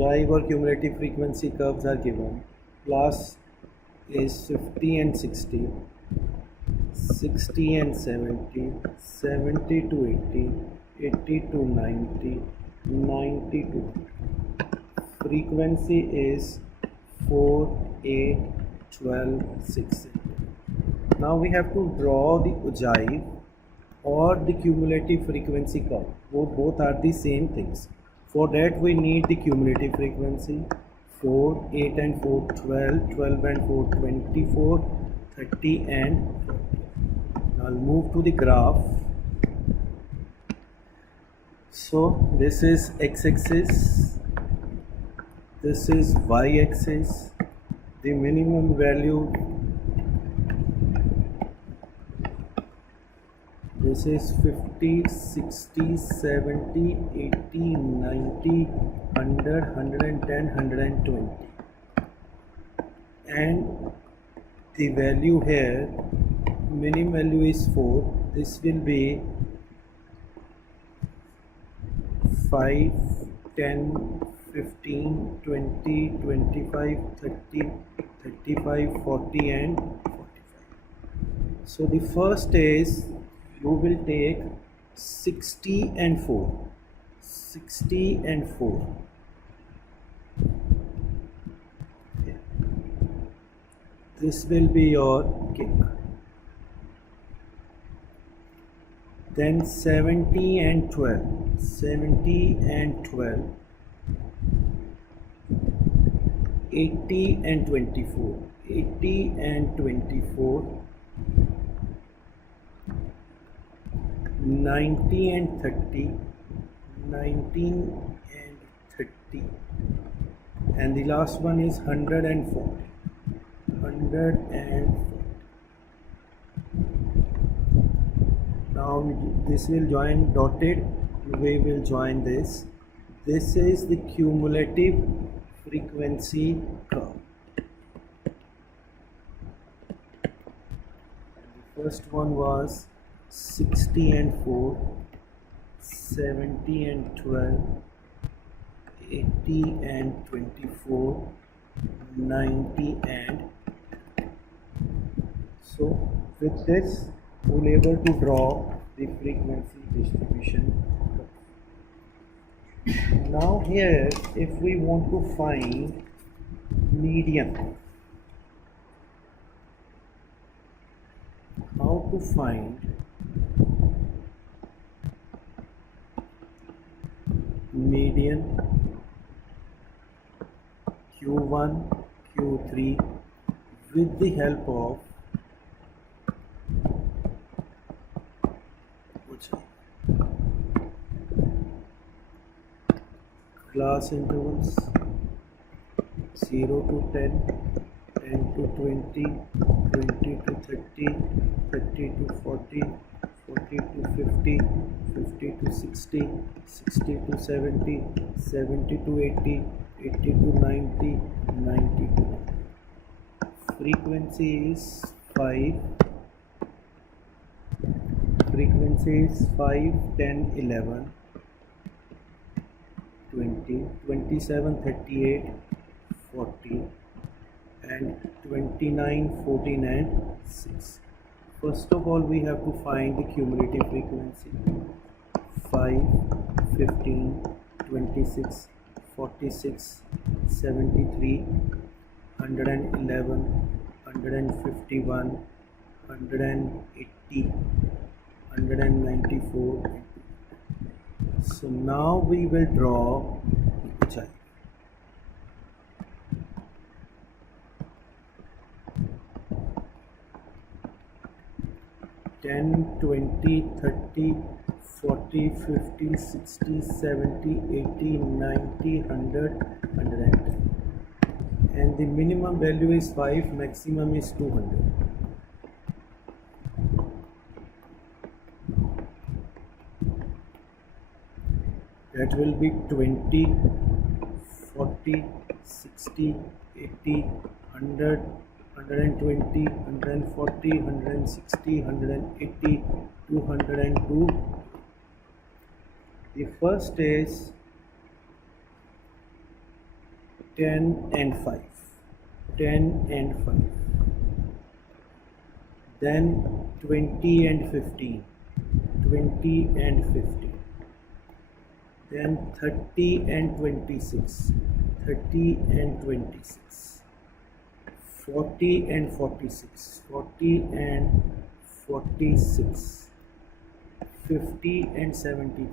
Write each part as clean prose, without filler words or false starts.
Jive or cumulative frequency curves are given. Class is 50 and 60, 60 and 70, 70 to 80, 80 to 90, 90 to 100. Frequency is 4, 8, 12, 6. Now we have to draw the ogive or the cumulative frequency curve. Both are the same things. For that we need the cumulative frequency. 4, 8 and 4, 12, 12 and 4, 24, 30 and 40. Now I'll move to the graph. So this is x-axis, this is y-axis, the minimum value, this is 50, 60, 70, 80, 90, 100, 110, 120, and the value here, minimum value is 4, this will be 5, 10, 15, 20, 25, 30, 35, 40 and 45. So the first is you will take 60 and 4. 60 and 4. Okay. This will be your kick. Then 70 and 12. 70 and 12. 80 and 24. 80 and 24. 90 and 30, 19 and 30, and the last one is 140, 140. Now this will join dotted, we will join this. This is the cumulative frequency curve. The first one was 60 and 4, 70 and 12, 80 and 24, 90 and 30. So with this we'll be able to draw the frequency distribution. Now here if we want to find median, how to find median Q1, Q3 with the help of class intervals 0 to 10, 10 to 20, 20 to 30, 30 to 40, 40 to 50, 50 to 60, 60 to 70, 70 to 80, 80 to 90, 90 to 100. Frequency is 5. Frequency is 5, 10, 11, 20, 27, 38, 40, and 29, 14, and 6. First of all, we have to find the cumulative frequency. 5, 15, 26, 46, 73, 111, 151, 180, 194. So now we will draw the ogive. 10, 20, 30, 40, 50, 60, 70, 80, 90, 100, 110. And the minimum value is 5, maximum is 200. That will be 20, 40, 60, 80, 100, 120, 140, 160, 180, 202. The first is 10 and 5, 10 and 5, then 20 and 15, 20 and 15, then 30 and 26, 30 and 26, 40 and 46, 40 and 46, 50 and 73,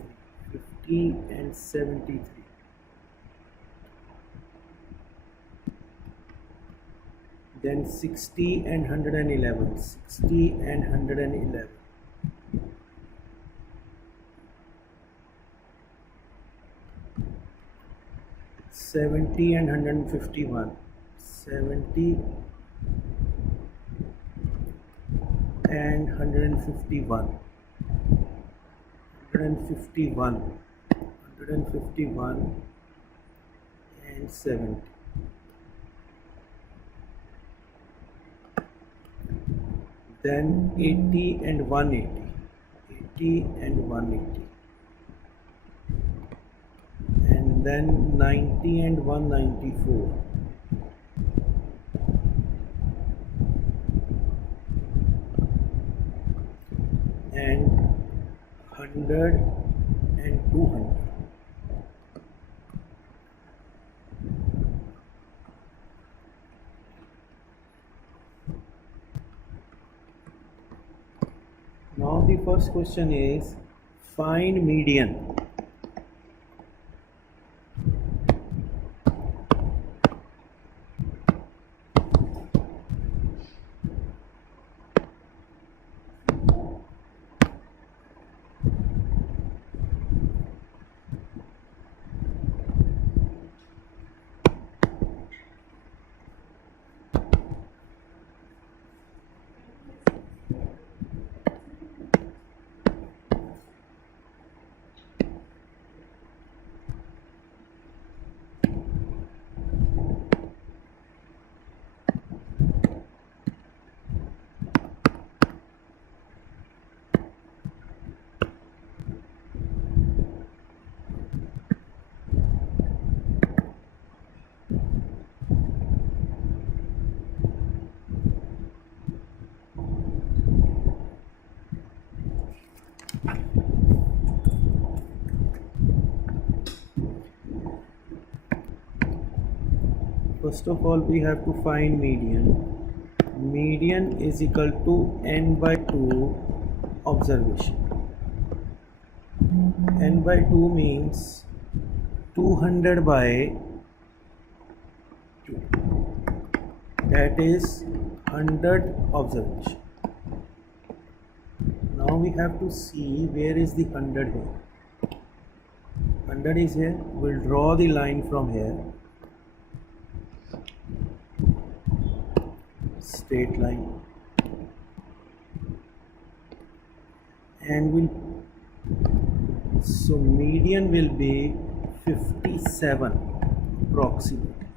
50 and 73, then 60 and 111, 60 and 111, '70 and 151, 70 and 151, 151, 151 and 70. Then 80 and 180, 80 and 180, and then 90 and 194, and 100 and 200. Now the first question is find median. First of all, we have to find median. Median is equal to n by 2 observation. N by 2 means 200 by 2. That is 100 observation. Now we have to see where is the 100 here. 100 is here. We'll draw the line from here. Straight line, and so median will be 57 approximately.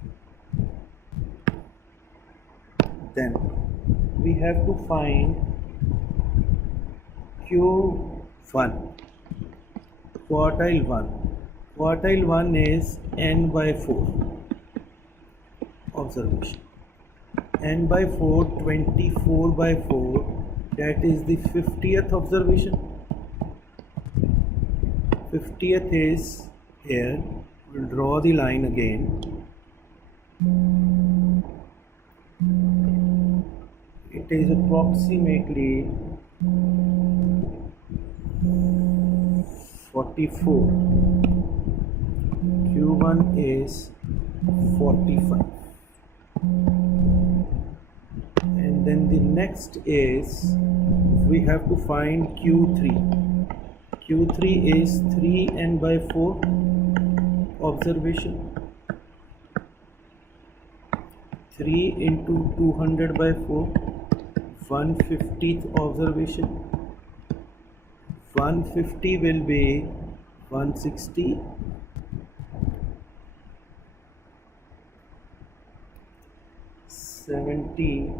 Then we have to find Q1, quartile 1. Quartile 1 is n by 4 observation. N by 4, 24 by 4, that is the 50th observation. 50th is here. We'll draw the line again. It is approximately 44. Q1 is 45. And then the next is we have to find Q3. Q3 is 3n by 4 observation. 3 into 200 by 4, 150th observation. 150 will be 160. 70.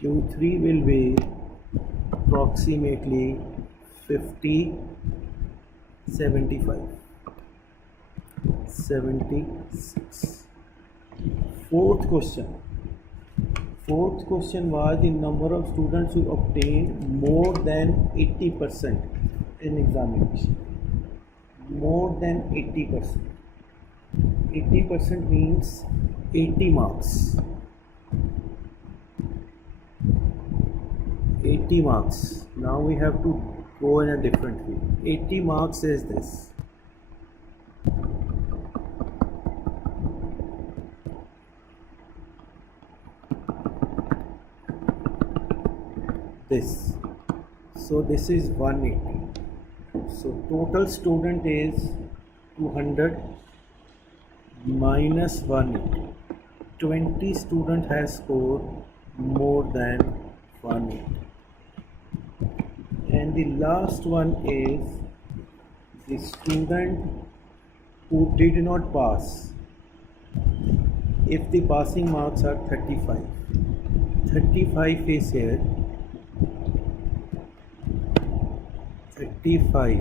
Q3 will be approximately 50, 75, 76. Fourth question was the number of students who obtained more than 80% in examination. More than 80%. 80% means 80 marks. 80 marks. Now we have to go in a different way. 80 marks is this. This. So this is 180. So total student is 200 minus 180. 20 student has scored more than 180. And the last one is the student who did not pass. If the passing marks are 35, 35 is here. 35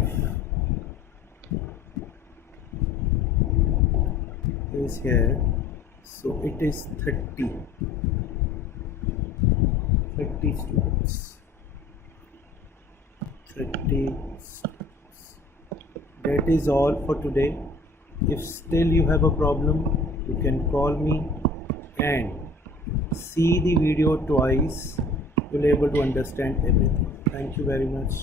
is here, so it is 30 students. 30 students. That is all for today. If still you have a problem, you can call me and see the video twice. You'll be able to understand everything. Thank you very much.